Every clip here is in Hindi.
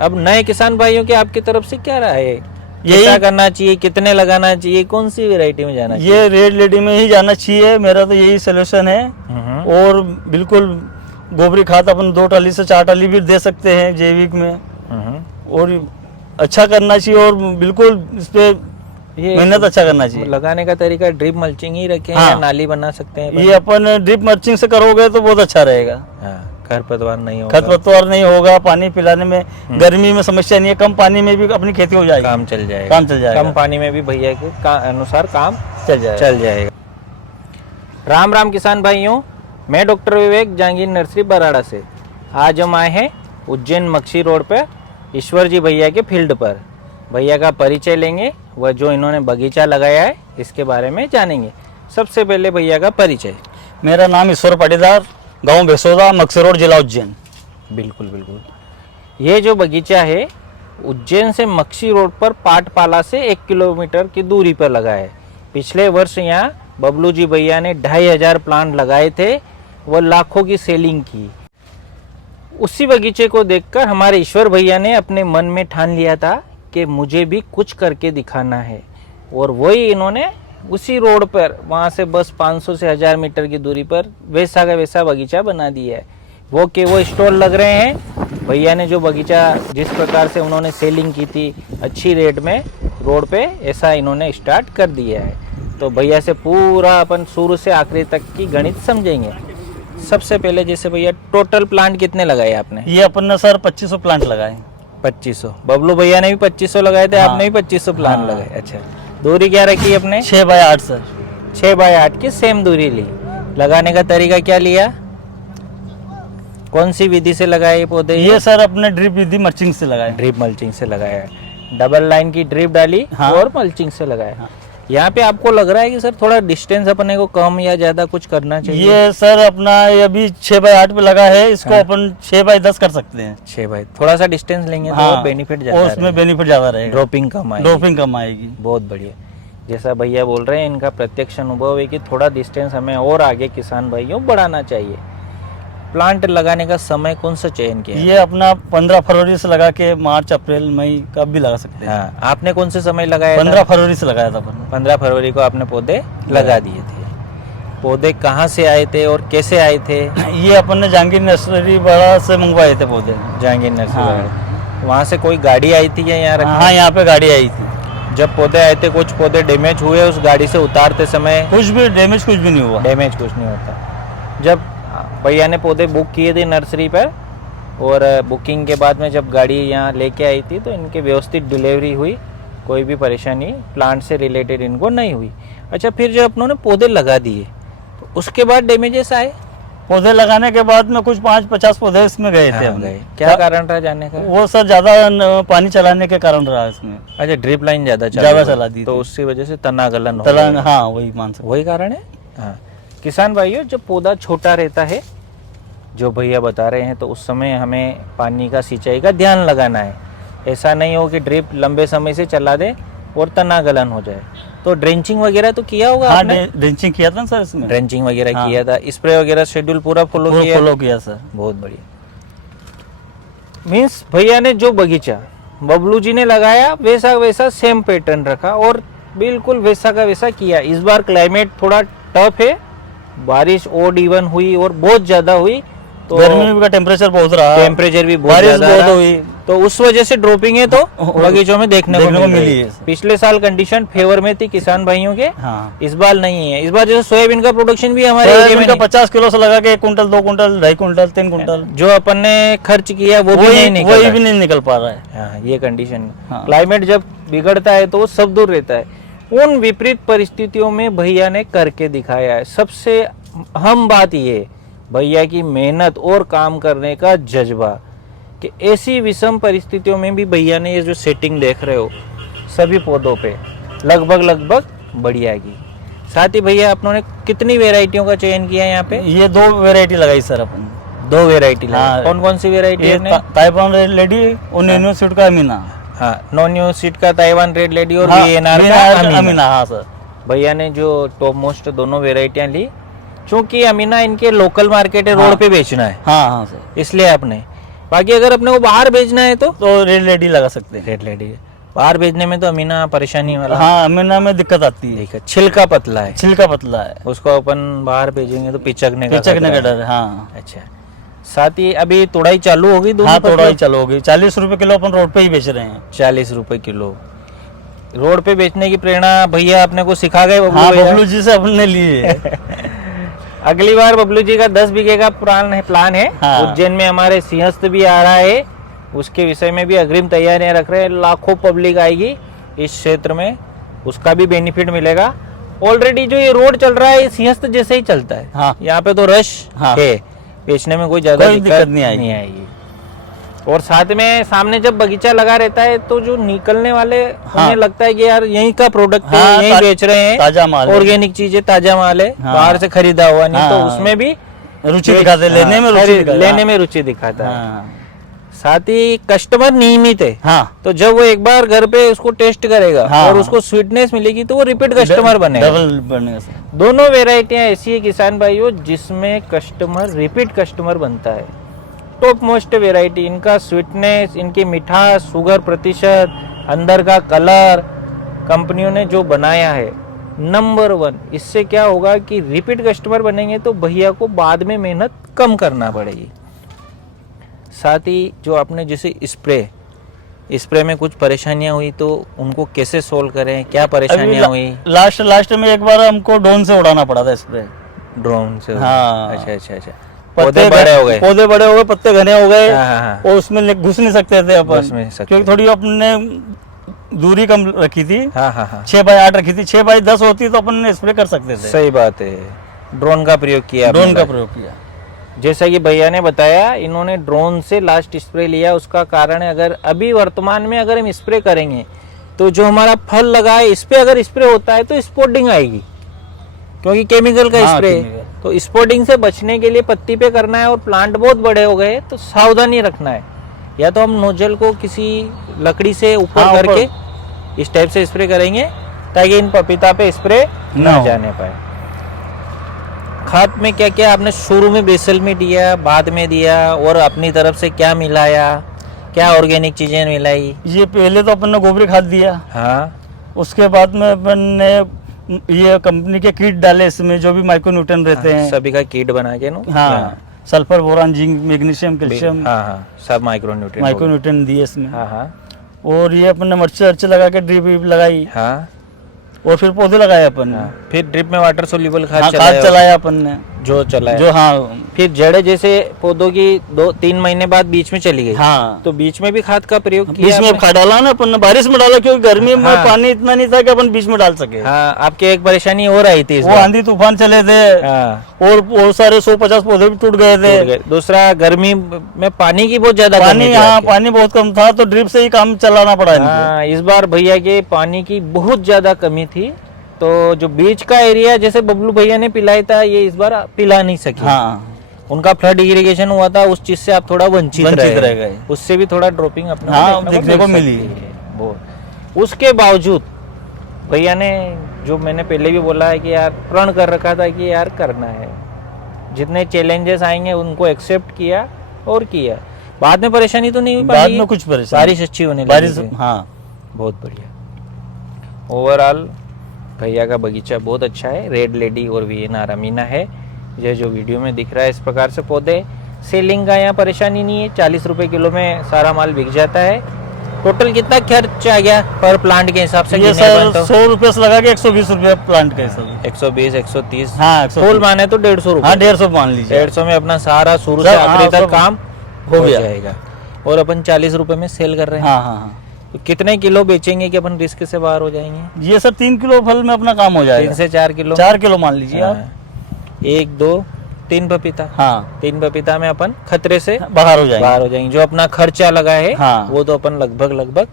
अब नए किसान भाइयों की आपकी तरफ से क्या राय है? क्या करना चाहिए, कितने लगाना चाहिए, कौन सी वैरायटी में जाना चाहिए? ये रेड लेडी में ही जाना चाहिए, मेरा तो यही सोल्यूशन है। और बिल्कुल गोबरी खाद अपन 2 टाली से 4 टाली भी दे सकते हैं जैविक में। और अच्छा करना चाहिए और बिल्कुल इस पे ये मेहनत अच्छा करना चाहिए। लगाने का तरीका ड्रिप मल्चिंग ही रखें या नाली बना सकते हैं? ये अपन ड्रिप मल्चिंग से करोगे तो बहुत अच्छा रहेगा। खरपतवार नहीं होगा, खरपतवार नहीं होगा, पानी पिलाने में गर्मी में समस्या नहीं है, कम पानी में भी अपनी खेती हो जाएगी, काम चल जाएगा, कम पानी में भी भैया के अनुसार काम चल जाएगा। राम राम किसान भाइयों, मैं डॉक्टर विवेक जहांगीर नर्सरी बराड़ा से। आज हम आए हैं उज्जैन मक्सी रोड पर ईश्वर जी भैया के फील्ड पर। भैया का परिचय लेंगे, वह जो इन्होंने बगीचा लगाया है इसके बारे में जानेंगे। सबसे पहले भैया का परिचय। मेरा नाम ईश्वर पाटीदार, गांव भेसोदा, मक्सी रोड, जिला उज्जैन। बिल्कुल बिल्कुल। ये जो बगीचा है उज्जैन से मक्सी रोड पर पाटपाला से 1 किलोमीटर की दूरी पर लगा है। पिछले वर्ष यहाँ बबलू जी भैया ने 2500 प्लांट लगाए थे, वह लाखों की सेलिंग की। उसी बगीचे को देखकर हमारे ईश्वर भैया ने अपने मन में ठान लिया था कि मुझे भी कुछ करके दिखाना है, और वही इन्होंने उसी रोड पर वहाँ से बस 500 से 1000 मीटर की दूरी पर वैसा का वैसा बगीचा बना दिया है। वो कि वो स्टॉल लग रहे हैं। भैया ने जो बगीचा जिस प्रकार से उन्होंने सेलिंग की थी अच्छी रेट में रोड पे, ऐसा इन्होंने स्टार्ट कर दिया है। तो भैया से पूरा अपन शुरू से आखिरी तक की गणित समझेंगे। सबसे पहले जैसे भैया टोटल प्लांट कितने लगाए आपने? ये अपन ने सर 2500 प्लांट लगाए। 2500। बबलू भैया ने भी 2500 लगाए थे। आपने भी 2500 प्लांट लगाए। अच्छा, दूरी क्या रखी अपने? 6 बाय 8 सर। 6 बाय 8 की सेम दूरी ली। लगाने का तरीका क्या लिया? कौन सी विधि से लगाए ये पौधे? ये सर अपने ड्रिप विधि मल्चिंग से लगाए। ड्रिप मल्चिंग से लगाया है। डबल लाइन की ड्रिप डाली और मल्चिंग से लगाया। यहाँ पे आपको लग रहा है कि सर थोड़ा डिस्टेंस अपने को कम या ज्यादा कुछ करना चाहिए? ये सर अपना अभी 6 बाय 8 पे लगा है, इसको अपन 6 बाय 10 कर सकते हैं। 6 बाय थोड़ा सा डिस्टेंस लेंगे तो बेनिफिट ज्यादा, उसमें बेनिफिट ज्यादा रहेगा, ड्रॉपिंग कम आएगी। बहुत बढ़िया। जैसा भैया बोल रहे हैं, इनका प्रत्यक्ष अनुभव है कि थोड़ा डिस्टेंस हमें और आगे किसान भाइयों बढ़ाना चाहिए। प्लांट लगाने का समय कौन सा चयन किया? ये अपना 15 फरवरी से लगा के मार्च अप्रैल मई कब भी लगा सकते हैं। आपने कौन से समय लगाया? 15 फरवरी से लगाया था। 15 फरवरी को आपने पौधे लगा दिए थे। पौधे कहाँ से आए थे और कैसे आए थे? ये अपन ने जहांगीर नर्सरी बड़ा से मंगवाए थे पौधे। जहांगीर नर्सरी वहाँ से कोई गाड़ी आई थी या यहाँ रखी? हाँ, यहाँ पे गाड़ी आई थी। जब पौधे आए थे कुछ पौधे डैमेज हुए उस गाड़ी से उतारते समय? कुछ भी डैमेज कुछ भी नहीं हुआ। डैमेज कुछ नहीं होता। जब भैया ने पौधे बुक किए थे नर्सरी पर, और बुकिंग के बाद में जब गाड़ी यहाँ लेके आई थी तो इनके व्यवस्थित डिलीवरी हुई, कोई भी परेशानी प्लांट से रिलेटेड इनको नहीं हुई। अच्छा, फिर जब अपनों ने पौधे लगा दिए तो उसके बाद डैमेजेस आए? पौधे लगाने के बाद में कुछ 5-50 पौधे इसमें गए थे। क्या कारण रहा जाने का? वो सर ज्यादा पानी चलाने के कारण रहा इसमें। अच्छा, ड्रिप लाइन ज्यादा चला दी तो उसकी वजह से तनागलन हाँ, वही मान सकते, वही कारण है। हाँ किसान भाइयों, जब पौधा छोटा रहता है जो भैया बता रहे हैं तो उस समय हमें पानी का सिंचाई का ध्यान लगाना है। ऐसा नहीं हो कि ड्रिप लंबे समय से चला दे और तनागलन हो जाए। तो ड्रेंचिंग वगैरह तो किया होगा आपने? ड्रेंचिंग किया था सर इसमें। ड्रेंचिंग वगैरह किया था, स्प्रे वगैरह शेड्यूल पूरा फॉलो किया सर। बहुत बढ़िया। मीन्स भैया ने जो बगीचा बबलू जी ने लगाया वैसा वैसा सेम पैटर्न रखा और बिल्कुल वैसा का वैसा किया। इस बार क्लाइमेट थोड़ा टफ है, बारिश ओड इवन हुई और बहुत ज्यादा हुई, तो गर्मी का टेम्परेचर बहुत रहा, टेम्परेचर भी बहुत ज्यादा हुई, तो उस वजह से ड्रॉपिंग है तो बगीचों में देखने को मिली है। पिछले साल कंडीशन फेवर में थी किसान भाइयों के। इस बार नहीं है। इस बार जैसे सोयाबीन का प्रोडक्शन भी हमारे एरिया में 50 किलो से लगा के 1 कुंटल 2 कुंटल 2.5 कुंटल 3 कुंटल जो अपन ने खर्च किया वो भी नहीं निकल पा रहा है। ये कंडीशन। क्लाइमेट जब बिगड़ता है तो वो सब दूर रहता है। उन विपरीत परिस्थितियों में भैया ने करके दिखाया है। सबसे अहम बात ये भैया की मेहनत और काम करने का जज्बा, कि ऐसी विषम परिस्थितियों में भी भैया ने ये जो सेटिंग देख रहे हो सभी पौधों पे लगभग बढ़िया की। साथ ही भैया अपनों कितनी वेराइटियों का चयन किया है यहाँ पे? ये 2 वेराइटी लगाई सर अपन। 2 वेराइटी लगाई। कौन कौन सी वेराइटी? ताइवान रेड लेडी और नैनो सीड का अमीना। नॉन सीड का ताइवान रेड लेडी और VNR का अमीना। हाँ सर, भैया ने जो टॉप मोस्ट दोनों वेराइटियां ली, क्योंकि अमीना इनके लोकल मार्केट है, रोड पे बेचना है। हाँ सर, इसलिए आपने बाकी अगर अपने को बाहर भेजना है तो रेड लेडी लगा सकते हैं। रेड लेडी बाहर भेजने में तो अमीना परेशानी वाला हाँ, अमीना में दिक्कत आती है, ठीक है, छिलका पतला है, छिलका पतला है, उसको अपन बाहर भेजेंगे तो पिचकने का पिचकने खतरा का है। डर है। हाँ अच्छा, साथ ही अभी तुड़ाई चालू होगी दोनों हाँ, थोड़ा ही फसलों? चालू होगी। 40 रुपए किलो अपन रोड पे ही बेच रहे हैं। 40 रुपए किलो रोड पे बेचने की प्रेरणा भैया अपने को सिखा गए बबलू हाँ, भैया? बबलू जी से अपन ने लिए। अगली बार बबलू जी का 10 बीघे का प्लान है। हाँ। उज्जैन में हमारे सिंहस्थ भी आ रहा है, उसके विषय में भी अग्रिम तैयारियां रख रहे हैं। लाखों पब्लिक आएगी इस क्षेत्र में, उसका भी बेनिफिट मिलेगा। ऑलरेडी जो ये रोड चल रहा है ये सिंहस्थ जैसे ही चलता है। हाँ। यहाँ पे तो रश हाँ। है, बेचने में कोई ज्यादा कोई दिक्कत नहीं आएगी। और साथ में सामने जब बगीचा लगा रहता है तो जो निकलने वाले हाँ। उन्हें लगता है कि यार यहीं का प्रोडक्ट है, हाँ, यहीं बेच रहे हैं, ताजा माल है। ऑर्गेनिक चीजें, ताजा माल है, हाँ। बाहर से खरीदा हुआ नहीं। तो हाँ। उसमें भी रुचि दिखाते, लेने में रुचि दिखाते। लेने में रुचि दिखाता है। हाँ साथ ही कस्टमर नियमित है, हाँ, तो जब वो एक बार घर पे उसको टेस्ट करेगा हाँ। और उसको स्वीटनेस मिलेगी तो वो रिपीट कस्टमर बनेगा। डबल बनेगा सर। दोनों वेराइटियां ऐसी है किसान भाइयों जिसमें कस्टमर रिपीट कस्टमर बनता है। टॉप मोस्ट वेराइटी, इनका स्वीटनेस, इनकी मिठास, शुगर प्रतिशत, अंदर का कलर, कंपनियों ने जो बनाया है नंबर 1। इससे क्या होगा कि रिपीट कस्टमर बनेंगे तो भैया को बाद में मेहनत कम करना पड़ेगी। साथ ही जो आपने जैसे स्प्रे में कुछ परेशानियां हुई तो उनको कैसे सोल्व करें, क्या परेशानियां हुई? लास्ट में एक बार हमको ड्रोन से उड़ाना पड़ा था स्प्रे। ड्रोन से? हाँ। अच्छा। पौधे बड़े हो गए? पौधे बड़े हो गए, पत्ते घने हो गए, हाँ। और उसमें घुस नहीं सकते थे अपन, घुस नहीं सकते। क्योंकि थोड़ी अपने दूरी कम रखी थी। हाँ। 6x8 रखी थी। 6x10 होती तो अपन ने स्प्रे कर सकते थे। सही बात है, ड्रोन का प्रयोग किया। ड्रोन का प्रयोग किया। जैसा कि भैया ने बताया, इन्होंने ड्रोन से लास्ट स्प्रे लिया। उसका कारण है, अगर अभी वर्तमान में अगर हम स्प्रे करेंगे तो जो हमारा फल लगा है इस पे अगर स्प्रे होता है तो स्पॉटिंग आएगी, क्योंकि केमिकल का हाँ, स्प्रे। केमिकल। तो स्पॉटिंग से बचने के लिए पत्ती पे करना है, और प्लांट बहुत बड़े हो गए तो सावधानी रखना है। या तो हम नोजल को किसी लकड़ी से ऊपर हाँ, करके इस टाइप से स्प्रे करेंगे ताकि इन पपीता पे स्प्रे ना हो। जाने पाए। खाद में क्या क्या आपने शुरू में बेसल में दिया, बाद में दिया, और अपनी तरफ से क्या मिलाया, क्या ऑर्गेनिक चीजें मिलाई? ये पहले तो अपन ने गोबरी खाद दिया। हाँ। उसके बाद में अपन ने ये कंपनी के कीट डाले, इसमें जो भी माइक्रोन्यूट्रन रहते हैं। सभी का किट बना के नो। हाँ, sulphur, boron, zinc, magnesium, calcium, हाँ, सब माइक्रोन्यूट्रन दिए इसमें। हाँ। और ये अपन ने मर्च लगा के ड्रिप विप लगाई, हाँ। और फिर पौधे लगाए अपन ने। फिर ड्रिप में वाटर सोल्यूबल हाँ, खाद खाद चलाया अपन ने, जो चलाया। जो हाँ फिर जड़ें जैसे पौधों की 2-3 महीने बाद बीच में चली गई, हाँ, तो बीच में भी खाद का प्रयोग बीच किया में आपने? खाद डाला ना अपन ने, बारिश में डाला, क्योंकि गर्मी में हाँ। पानी इतना नहीं था कि अपन बीच में डाल सके। हाँ, आपकी एक परेशानी हो रही थी इस वो बार। आंधी तूफान चले थे, हाँ, और बहुत सारे 150 पौधे भी टूट गए टूट थे। गए। दूसरा, गर्मी में पानी की बहुत ज्यादा कमी पानी, थी हाँ, आपके। पानी बहुत कम था, तो ड्रिप से ही काम चलाना पड़ा इनको। हाँ, इस बार भैया के पानी की बहुत ज्यादा कमी थी, तो जो बीच का एरिया जैसे बबलू भैया ने पिलाया था, ये इस बार पिला नहीं सके। हाँ, उनका फ्लड इरिगेशन हुआ था, उस चीज से आप थोड़ा वंचित रह गए। उससे भी थोड़ा ड्रॉपिंग अपने हाँ, को देखने को मिल मिली। सकती है। वो उसके बावजूद भैया ने, जो मैंने पहले भी बोला है कि यार प्रण कर रखा था कि यार करना है, जितने चैलेंजेस आएंगे उनको एक्सेप्ट किया और किया। बाद में परेशानी तो नहीं हुई? बाद में कुछ परेशानी, बारिश अच्छी होने लगी बारिश, थी। हाँ, बहुत बढ़िया। ओवरऑल भैया का बगीचा बहुत अच्छा है। रेड लेडी और वीएनआर अमीना है, ये जो वीडियो में दिख रहा है इस प्रकार से पौधे। सेलिंग का यहाँ परेशानी नहीं है, 40 रुपए किलो में सारा माल बिक जाता है। टोटल कितना खर्च आ गया पर प्लांट के हिसाब से? ये सर 100 रुपए से लगा के 120 रुपए प्लांट का हिसाब। 120, 130, हाँ, फुल माने तो 150 रुपए। हाँ, 150 मान लीजिए। 150 में अपना सारा शुरू से सब, आखिरी हाँ, तक सब काम हो हो गया। जाएगा। और अपन 40 रुपए में सेल कर रहे हैं। हाँ, हाँ, तो कितने किलो बेचेंगे कि अपन रिस्क से बाहर हो जाएंगे? ये सर 3 किलो फल में अपना काम हो 3 जाएगा। से 4 किलो। 4 किलो मान लीजिए आप। 1, 2, 3 पपीता। हाँ, 3 पपीता में अपन खतरे से बाहर हो जाएंगे। बाहर हो जाएंगे। जो अपना खर्चा लगा है, हाँ। वो तो अपन लगभग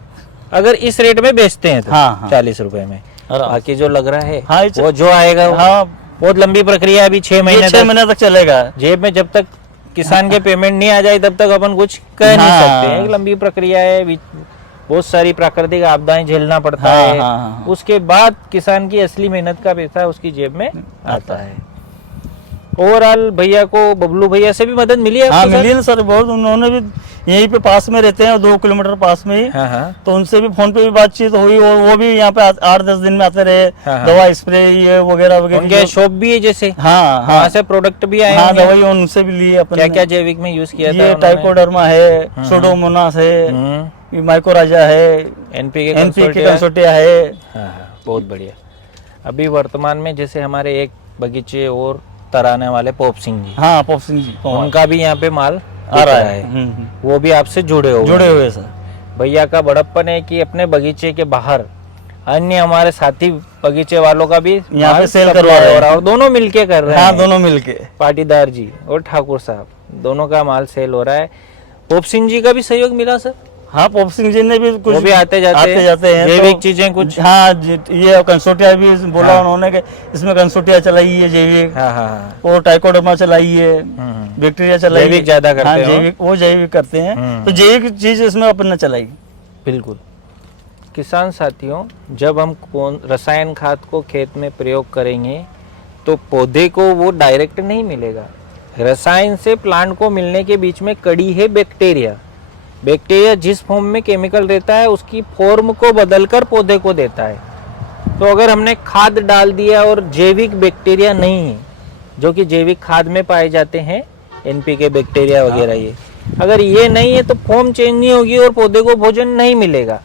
अगर इस रेट में बेचते हैं तो हाँ, हाँ। 40 रुपए में। बाकी जो लग रहा है, हाँ, वो जो आएगा, हाँ, बहुत लंबी प्रक्रिया है। अभी 6 महीने 6 महीने तक चलेगा। जेब में जब तक किसान के पेमेंट नहीं आ जाए तब तक अपन कुछ कह नहीं हाँ। सकते हैं। एक लंबी प्रक्रिया है, बहुत सारी प्राकृतिक आपदाएं झेलना पड़ता हाँ, है। हाँ, हाँ। उसके बाद किसान की असली मेहनत का पैसा उसकी जेब में आता है। ओवरऑल भैया को, बबलू भैया से भी मदद मिली है हाँ आपको, सर? मिली ना सर, बहुत। उन्होंने भी यहीं पे पास में रहते हैं, 2 किलोमीटर पास में ही। हाँ हाँ तो उनसे भी फोन पे भी बातचीत हुई, और वो भी यहाँ पे 8-10 दिन में आते रहे। हाँ। दवा स्प्रे ये वगैरह वगैरह उनके शॉप भी है जैसे, हाँ वहाँ हाँ से प्रोडक्ट भी आए हाँ, होंगे। दवाई उनसे भी ली अपन क्या ने। क्या जैविक में यूज किया था ये उन्होंने? टाइकोडर्मा है, सोडोमोनास है, ये माइकोराजा है, एनपीके एनपीके कंसोर्टिया है। हाँ हाँ, बहुत बढ़िया। अभी वर्तमान में जैसे हमारे एक बगीचे और तराने वाले पोप सिंह जी, हाँ पॉप सिंह जी उनका भी यहाँ पे माल आ रहा है। है। वो भी आपसे जुड़े हुए जुड़े हैं। हुए सर। भैया का बड़प्पन है कि अपने बगीचे के बाहर अन्य हमारे साथी बगीचे वालों का भी यहाँ पे माल सेल सप्लाई करवा रहे हो रहा है, हैं। और दोनों मिलके कर रहे हाँ हैं। दोनों मिलके, पाटीदार जी और ठाकुर साहब दोनों का माल सेल हो रहा है। पोप सिंह जी का भी सहयोग मिला सर? हाँ पॉप सिंह जी ने भी कुछ, वो भी आते जाते हैं जैविक तो, चीजें कुछ। हाँ ये कंसोर्टिया भी बोला हाँ। उन्होंने कि इसमें कंसोर्टिया चलाई है जैविक, हाँ हाँ हाँ, और टाइकोडर्मा चलाई है, बैक्टीरिया चलाई है। जैविक ज्यादा करते हाँ, हो? जैविक, वो जैविक करते हैं। तो जैविक चीज इसमें अपन ने चलाई। बिल्कुल। किसान साथियों, जब हम रसायन खाद को खेत में प्रयोग करेंगे तो पौधे को वो डायरेक्ट नहीं मिलेगा। रसायन से प्लांट को मिलने के बीच में कड़ी है बैक्टीरिया। बैक्टीरिया जिस फॉर्म में केमिकल रहता है उसकी फॉर्म को बदलकर पौधे को देता है। तो अगर हमने खाद डाल दिया और जैविक बैक्टीरिया नहीं है, जो कि जैविक खाद में पाए जाते हैं, एनपीके बैक्टीरिया वगैरह, ये अगर ये नहीं है तो फॉर्म चेंज नहीं होगी और पौधे को भोजन नहीं मिलेगा।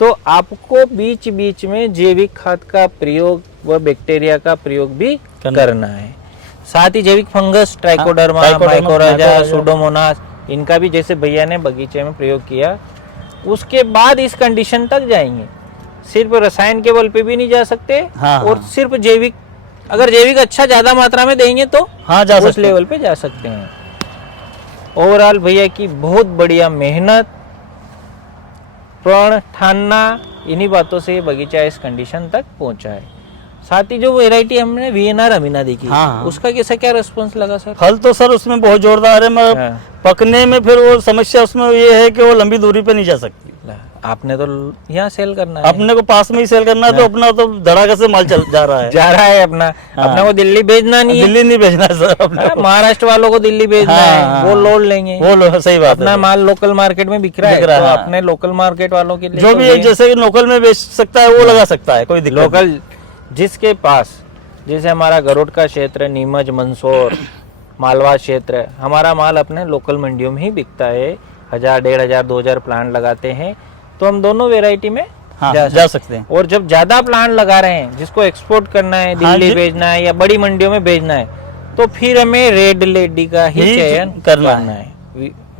तो आपको बीच बीच में जैविक खाद का प्रयोग व बैक्टीरिया का प्रयोग भी करना है। साथ ही जैविक फंगस, ट्राइकोडर्मा, माइकोराजा, सुडोमोनास, इनका भी जैसे भैया ने बगीचे में प्रयोग किया। उसके बाद इस कंडीशन तक जाएंगे। सिर्फ रसायन के बल पे भी नहीं जा सकते। हाँ, और हाँ। सिर्फ जैविक, अगर जैविक अच्छा ज्यादा मात्रा में देंगे तो हाँ जा उस सकते हैं। लेवल पे जा सकते हैं। ओवरऑल भैया की बहुत बढ़िया मेहनत, प्रण ठानना, इन्हीं बातों से ये बगीचा इस कंडीशन तक पहुंचा है। साथ ही जो वैरायटी हमने वीएनआर अमीना देखी, हाँ। उसका कैसा क्या रिस्पॉन्स लगा सर? फल तो सर उसमें बहुत जोरदार है, मगर हाँ। पकने में फिर वो समस्या उसमें ये है कि वो लंबी दूरी पे नहीं जा सकती। आपने तो यहाँ सेल करना है, अपने को पास में ही सेल करना है, तो अपना तो धड़ाका से माल चल जा रहा है। जा रहा है अपना। हाँ। अपने को दिल्ली भेजना नहीं है, दिल्ली नहीं भेजना है सर अपने हाँ, को। महाराष्ट्र वालों को दिल्ली भेजना हाँ, है, वो लोड लेंगे। वो सही बात अपना है। माल लोकल मार्केट में बिक रहा है, बिक रहा तो है, हाँ। अपने लोकल मार्केट वालों के लिए जो तो भी ये जैसे कि लोकल में बेच सकता है वो लगा सकता है, कोई दिक्कत नहीं। लोकल जिसके पास, जैसे हमारा गरुड़ का क्षेत्र, नीमच, मंदसौर, मालवा क्षेत्र, हमारा माल अपने लोकल मंडियों में ही बिकता है। 1000, 1500, 2000 प्लांट लगाते हैं तो हम दोनों वेराइटी में हाँ, जा जा सकते हैं। और जब ज्यादा प्लांट लगा रहे हैं, जिसको एक्सपोर्ट करना है, हाँ दिल्ली जी। भेजना है या बड़ी मंडियों में भेजना है, तो फिर हमें रेड लेडी का ही ही चयन करना है।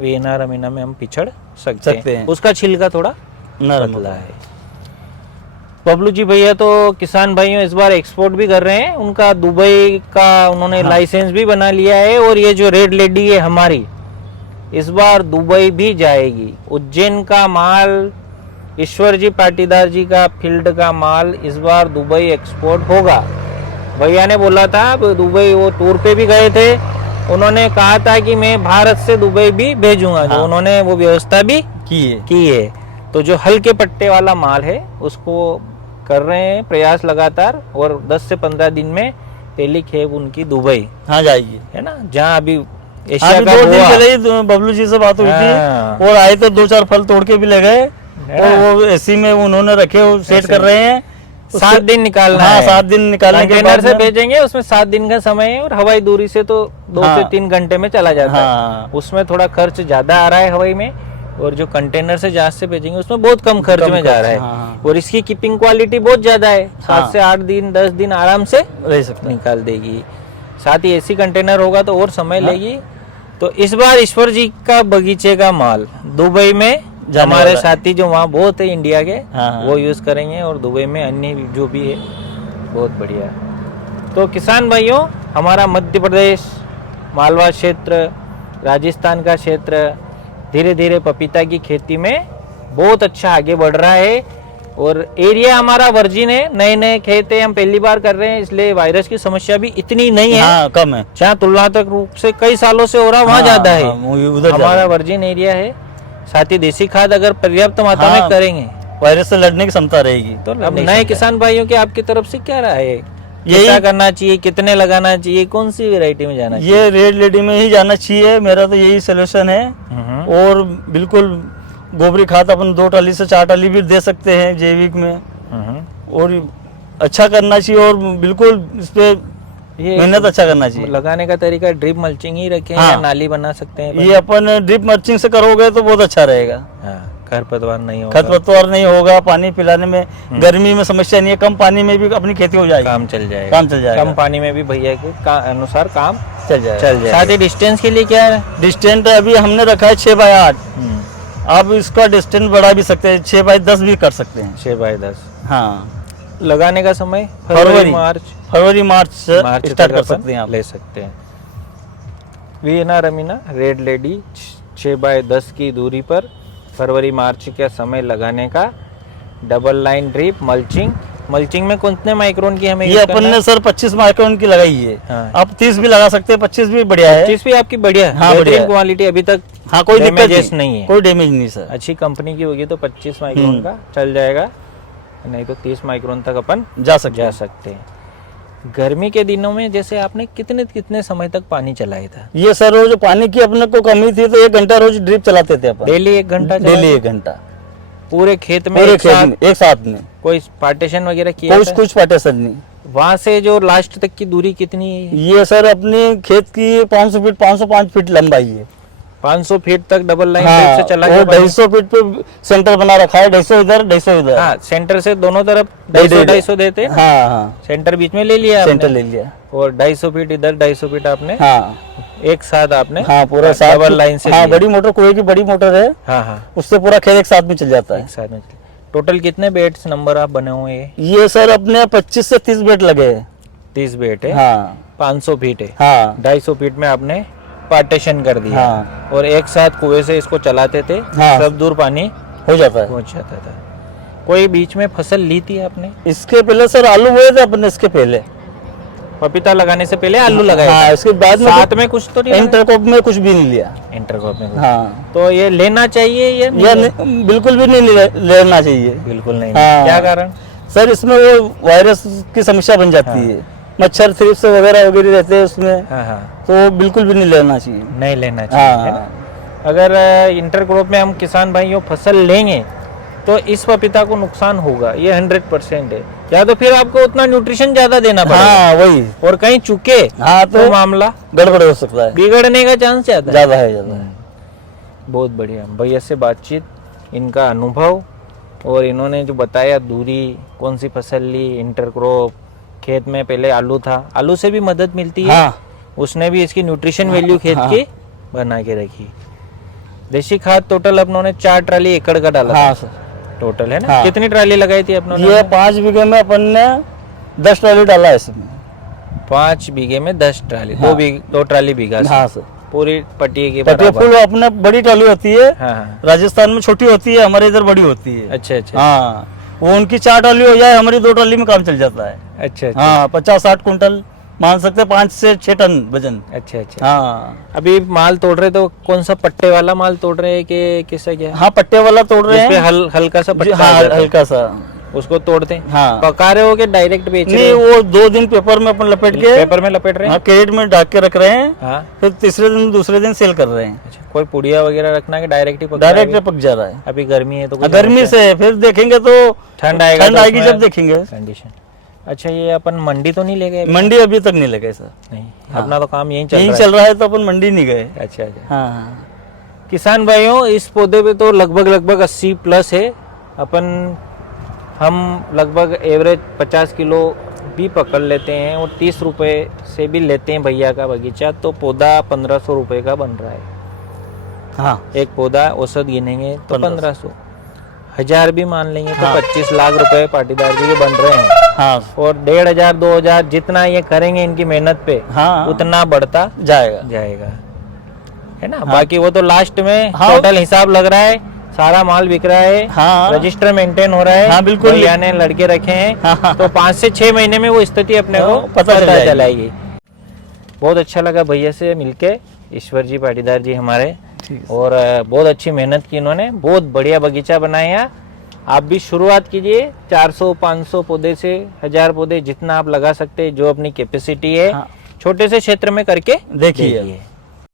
वीएनआर अमीना में हम पिछड़ सकते सकते हैं। उसका छिलका थोड़ा नरम पतला है। बबलू जी भैया तो किसान भाइयों इस बार एक्सपोर्ट भी कर रहे हैं। उनका दुबई का उन्होंने लाइसेंस भी बना लिया है, और ये जो रेड लेडी है हमारी, इस बार दुबई भी जाएगी। उज्जैन का माल, ईश्वर जी पाटीदार जी का फील्ड का माल इस बार दुबई एक्सपोर्ट होगा। भैया ने बोला था, दुबई वो टूर पे भी गए थे, उन्होंने कहा था कि मैं भारत से दुबई भी भेजूंगा। हाँ। तो उन्होंने वो व्यवस्था भी की है। तो जो हल्के पट्टे वाला माल है उसको कर रहे हैं प्रयास लगातार, और 10 से 15 दिन में पहली खेप उनकी दुबई हाँ जाएगी। है ना, जहाँ अभी अभी एशिया 2 का दिन हुआ। पहले ही बबलू जी से बात हुई हाँ। थी, और आए तो 2-4 फल तोड़ के भी ले गए, है और ना? वो एसी में उन्होंने रखे, वो सेट कर रहे हैं। 7 दिन निकालना हाँ, है। 7 दिन निकालने के कंटेनर बाद से में- भेजेंगे, उसमें 7 दिन का समय है, और हवाई दूरी से तो 2 हाँ। से 3 घंटे में चला जाता हाँ। है। उसमें थोड़ा खर्च ज्यादा आ रहा है हवाई में, और जो कंटेनर से जहाज से भेजेंगे उसमें बहुत कम खर्च में जा रहा है। हाँ। और इसकी कीपिंग क्वालिटी बहुत ज्यादा है, 7 से 8 दिन 10 दिन आराम से रह सकता है। निकाल देगी। साथ ही एसी कंटेनर होगा तो और समय हाँ। लेगी। तो इस बार ईश्वर जी का बगीचे का माल दुबई में जाने हमारे वाला है। साथी जो वहाँ बहुत है इंडिया के, हाँ। वो यूज करेंगे, और दुबई में अन्य जो भी है बहुत बढ़िया। तो किसान भाइयों, हमारा मध्य प्रदेश, मालवा क्षेत्र, राजस्थान का क्षेत्र धीरे धीरे पपीता की खेती में बहुत अच्छा आगे बढ़ रहा है। और एरिया हमारा वर्जिन है, नए नए खेत है, हम पहली बार कर रहे हैं, इसलिए वायरस की समस्या भी इतनी नहीं है। हाँ, कम है। जहाँ तुलनात्मक रूप से कई सालों से हो रहा, वहाँ हाँ, ज्यादा है। हाँ, उधर हमारा ज्यादा। वर्जिन एरिया है। साथ ही देसी खाद अगर पर्याप्त मात्रा में हाँ। करेंगे वायरस से लड़ने की क्षमता रहेगी। तो अब नए किसान भाइयों की आपकी तरफ से क्या राय है? क्या करना चाहिए, कितने लगाना चाहिए, कौन सी वैरायटी में जाना चाहिए? ये रेड लेडी में ही जाना चाहिए, मेरा तो यही सोल्यूशन है। और बिल्कुल गोबरी खाद अपन 2 टाली से 4 टाली भी दे सकते हैं जैविक में, और अच्छा करना चाहिए, और बिल्कुल इस पे ये मेहनत अच्छा करना चाहिए। लगाने का तरीका ड्रिप मल्चिंग ही रखें हाँ। या नाली बना सकते हैं? ये अपन ड्रिप मल्चिंग से करोगे तो बहुत अच्छा रहेगा। हाँ, खरपतवार नहीं होगा, खरपतवार नहीं होगा, पानी पिलाने में गर्मी में समस्या नहीं है, कम पानी में भी अपनी खेती हो जाएगी, काम चल जाएगा। काम चल जाएगा, कम पानी में भी भैया के अनुसार काम चल जाएगा। चल जाएगा। साथ ही डिस्टेंस के लिए क्या है? डिस्टेंस अभी हमने रखा है 6 बाय 8। आप इसका डिस्टेंस बढ़ा भी सकते हैं, 6 बाय 10 भी कर सकते हैं। 6 बाय 10। हाँ, लगाने का समय फरवरी मार्च से स्टार्ट कर सकते हैं आप। ले सकते हैं। वीएना रमीना रेड लेडी 6 बाय 10 की दूरी पर फरवरी मार्च का समय लगाने का। Double line drip mulching. Mulching में कितने माइक्रोन की हमें ये अपन ने सर 25 माइक्रोन की लगाई है। हाँ। आप 30 भी लगा सकते हैं, 25 भी बढ़िया है। 25 भी आपकी बढ़िया है। हाँ, बढ़िया क्वालिटी अभी तक। हाँ, कोई दिक्कत नहीं है, कोई डैमेज नहीं सर। अच्छी कंपनी की होगी तो 25 माइक्रोन का चल जाएगा, नहीं तो 30 माइक्रोन तक अपन जा सकते हैं। गर्मी के दिनों में जैसे आपने कितने समय तक पानी चलाया था? ये सर रोज पानी की अपने को कमी थी तो 1 घंटा रोज ड्रिप चलाते थे अपन। डेली 1 घंटा? डेली 1 घंटा पूरे खेत में? एक साथ में। कोई पार्टीशन वगैरह किया? कुछ पार्टीशन नहीं। वहाँ से जो लास्ट तक की दूरी कितनी है? ये सर अपनी खेत की 500 फीट 505 फीट लंबाई है। 500 फीट तक डबल लाइन हाँ, से चला और 250 फीट पे सेंटर बना रखा है, 250 इधर 250 इधर। हाँ, सेंटर से दोनों तरफ 250 देते हैं। हाँ हाँ, सेंटर बीच में ले लिया, सेंटर ले लिया, और 250 फीट इधर 250 फीट आपने एक साथ आपने पूरा साथ डबल लाइन से। हाँ, बड़ी मोटर, कुएं की बड़ी मोटर है। हाँ, उससे पूरा खेत एक साथ में चल जाता है। एक साथ में। टोटल कितने बेड्स नंबर आप बने हुए हैं? ये सर अपने 25 से 30 बेड लगे हैं। 30 बेड है। हाँ, 500 फीट है। हाँ, 250 फीट में आपने पार्टीशन कर दिया। हाँ, और एक साथ कुएं से इसको चलाते थे। हाँ, सब दूर पानी हो जाता है, पहुंच जाता था। कोई बीच में फसल ली थी आपने? इसके पहले सर आलू बोए थे अपने, इसके पहले पपीता लगाने से पहले आलू लगाया हाँ, था। इसके बाद में साथ में कुछ तो नहीं? इंटरक्रॉप में कुछ भी नहीं लिया। इंटरक्रॉप में? हाँ, तो ये लेना चाहिए या बिल्कुल भी नहीं लेना चाहिए। बिल्कुल नहीं। हाँ। क्या कारण? सर इसमें वो वायरस की समस्या बन जाती है, मच्छर थ्रिप्स वगैरह रहते हैं उसमें। हाँ, तो बिल्कुल भी नहीं लेना चाहिए। नहीं लेना चाहिए, है ना? अगर इंटरक्रॉप में हम किसान भाइयों फसल लेंगे तो इस पपीता को नुकसान होगा, ये 100% है। या तो फिर आपको उतना न्यूट्रिशन ज्यादा देना पड़ेगा। हाँ, वही। और कहीं चुके तो मामला गड़बड़ हो सकता है, बिगड़ने का चांस ज्यादा है। बहुत बढ़िया भैया से बातचीत, इनका अनुभव, और इन्होंने जो बताया दूरी, कौन सी फसल ली, इंटरक्रॉप, खेत में पहले आलू था, आलू से भी मदद मिलती है। हाँ, उसने भी इसकी न्यूट्रिशन वैल्यू खेत की बना के रखी। देसी खाद टोटल अपनों ने 4 ट्राली एकड़ का डाला। हाँ सर, टोटल है ना? हाँ। कितनी ट्राली लगाई थी अपनों ने? ये 5 बीघे में अपन ने 10 ट्राली डाला है इसमें। 5 बीघे में 10 ट्राली। हाँ। 2 ट्राली बीघा से। हाँ सर, पूरी पट्टी की पट्टी बराबर। फुल अपने बड़ी ट्राली होती है। हाँ, राजस्थान में छोटी होती है, हमारे इधर बड़ी होती है। अच्छा। हाँ, वो उनकी 4 ट्राली हो जाए, हमारी 2 ट्राली में काम चल जाता है। अच्छा। हाँ, 50-60 कुंटल मान सकते हैं, 5 से 6 टन वजन। अच्छा। हाँ, अभी माल तोड़ रहे तो कौन सा पट्टे वाला माल तोड़ रहे हैं कि किससे क्या? हाँ, पट्टे वाला तोड़ रहे हैं। हल्का सा पट्टा हाँ, आ जाता है, हल्का सा उसको तोड़ते हैं। हाँ, पका रहे हो कि डायरेक्ट बेच रहे नहीं, हो? वो 2 दिन पेपर में अपन लपेट के, पेपर में लपेट रहे हैं। हाँ, क्रेट में ढक के रख रहे हैं। हाँ। फिर तीसरे दिन दूसरे दिन सेल कर रहे हैं। अच्छा, कोई पुड़िया वगैरह रखना है कि डायरेक्ट ही डायरेक्ट पक जा रहा है। अभी गर्मी है तो कुछ गर्मी से फिर देखेंगे तो ठंड आएगा, ठंड आएगी जब देखेंगे कंडीशन। अच्छा, ये अपन मंडी तो नहीं ले गए? मंडी अभी तक नहीं लगे सर। नहीं, हाँ। अपना तो काम यही चल रहा है तो अपन मंडी नहीं गए। अच्छा। हाँ, किसान भाइयों, इस पौधे पे तो लगभग 80 प्लस है। हम लगभग एवरेज 50 किलो भी पकड़ लेते हैं, और 30 रुपए से भी लेते हैं भैया का बगीचा, तो पौधा 1500 रुपए का बन रहा है। हाँ, एक पौधा औसत गिनेंगे तो 1500, 1000 भी मान लेंगे तो हाँ। 25 लाख रुपए पाटीदार जी के बन रहे हैं। हाँ, और 1500 2000 जितना ये करेंगे इनकी मेहनत पे, हाँ, उतना बढ़ता जाएगा, है ना? हाँ। बाकी वो तो लास्ट में हाँ। टोटल हिसाब लग रहा है, सारा माल बिक रहा है। हाँ। रजिस्टर मेंटेन हो रहा है। हाँ, बिल्कुल। भैया ने लड़के रखे हैं। हाँ। तो 5 से 6 महीने में वो स्थिति अपने को पता चलाएगी। बहुत अच्छा लगा भैया से मिलके, ईश्वर जी पाटीदार जी हमारे, और बहुत अच्छी मेहनत की इन्होंने, बहुत बढ़िया बगीचा बनाया। आप भी शुरुआत कीजिए 400-500 पौधे से 1000 पौधे जितना आप लगा सकते हैं, जो अपनी कैपेसिटी है हाँ। छोटे से क्षेत्र में करके देखिए। देखिए।